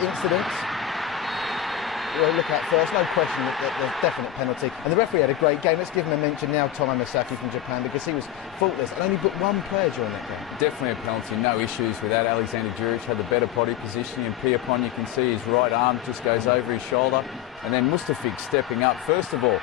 incident we'll look at first. No question that there's definite penalty. And the referee had a great game. Let's give him a mention now, Tom Amasaki from Japan, because he was faultless and only booked one player during that game. Definitely a penalty, no issues with that. Alexander Djuric had the better body positioning, and Pierpont, you can see his right arm just goes over his shoulder. And then Mustafiq stepping up, first of all,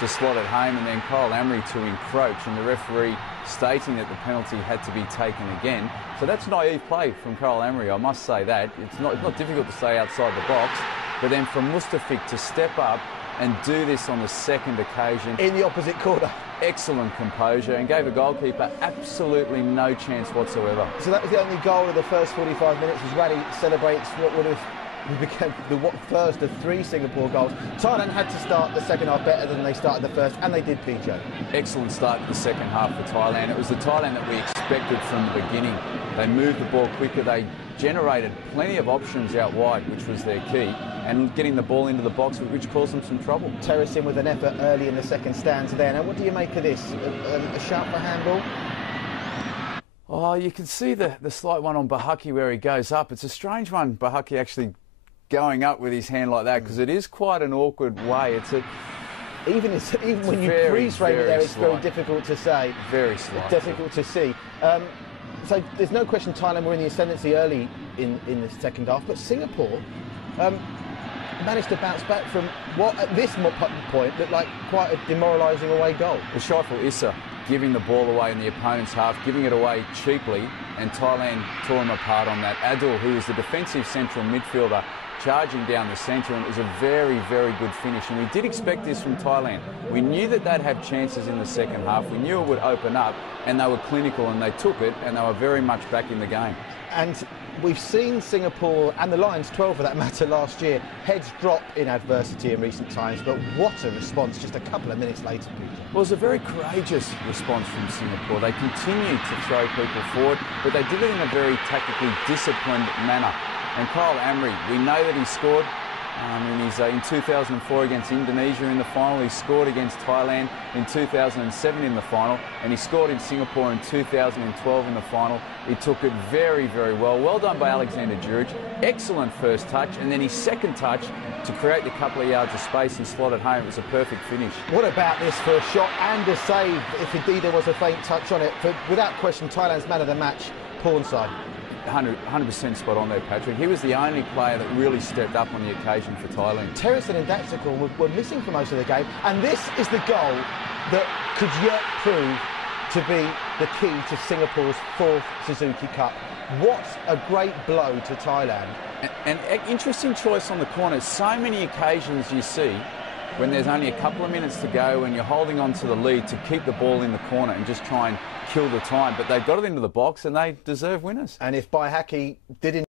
to slot it home, and then Kyle Amri to encroach, and the referee stating that the penalty had to be taken again. So that's naive play from Kyle Amri, I must say that. It's not difficult to stay outside the box, but then from Mustafiq to step up and do this on the second occasion. In the opposite corner. Excellent composure, and gave a goalkeeper absolutely no chance whatsoever. So that was the only goal of the first 45 minutes as Raleigh celebrates what would have became the first of 3 Singapore goals. Thailand had to start the second half better than they started the first, and they did, PJ. Excellent start to the second half for Thailand. It was the Thailand that we expected from the beginning. They moved the ball quicker, they generated plenty of options out wide, which was their key, and getting the ball into the box, which caused them some trouble. Terrace in with an effort early in the second stanza there. Now, what do you make of this? A sharper handball? Oh, you can see the slight one on Bahaki where he goes up. It's a strange one, Bahaki actually going up with his hand like that, because it is quite an awkward way. Even when you freeze frame it there, it's very difficult to say. Very slight. Difficult to see. So there's no question Thailand were in the ascendancy early in the second half, but Singapore managed to bounce back from what at this point looked like quite a demoralising away goal. The Shaiful Issa giving the ball away in the opponent's half, giving it away cheaply, and Thailand tore him apart on that. Adul, who is the defensive central midfielder, charging down the centre, and it was a very, very good finish. And we did expect this from Thailand. We knew that they'd have chances in the second half. We knew it would open up, and they were clinical, and they took it, and they were very much back in the game. And we've seen Singapore, and the Lions 12 for that matter last year, heads drop in adversity in recent times, but what a response just a couple of minutes later, Peter. Well, it was a very courageous response from Singapore. They continued to throw people forward, but they did it in a very tactically disciplined manner. And Kyle Amri, we know that he scored in 2004 against Indonesia in the final. He scored against Thailand in 2007 in the final, and he scored in Singapore in 2012 in the final. He took it very, very well. Well done by Alexander Djuric. Excellent first touch, and then his second touch to create the couple of yards of space and slot it home. It was a perfect finish. What about this for a shot and a save, if indeed there was a faint touch on it? Without question, Thailand's man of the match, Pornside. 100% spot on there, Patrick. He was the only player that really stepped up on the occasion for Thailand. Terrace and Daxicor were missing for most of the game, and this is the goal that could yet prove to be the key to Singapore's 4th Suzuki Cup. What a great blow to Thailand. And interesting choice on the corner. So many occasions you see when there's only a couple of minutes to go and you're holding on to the lead to keep the ball in the corner and just try and kill the time. But they've got it into the box and they deserve winners. And if Bahaki did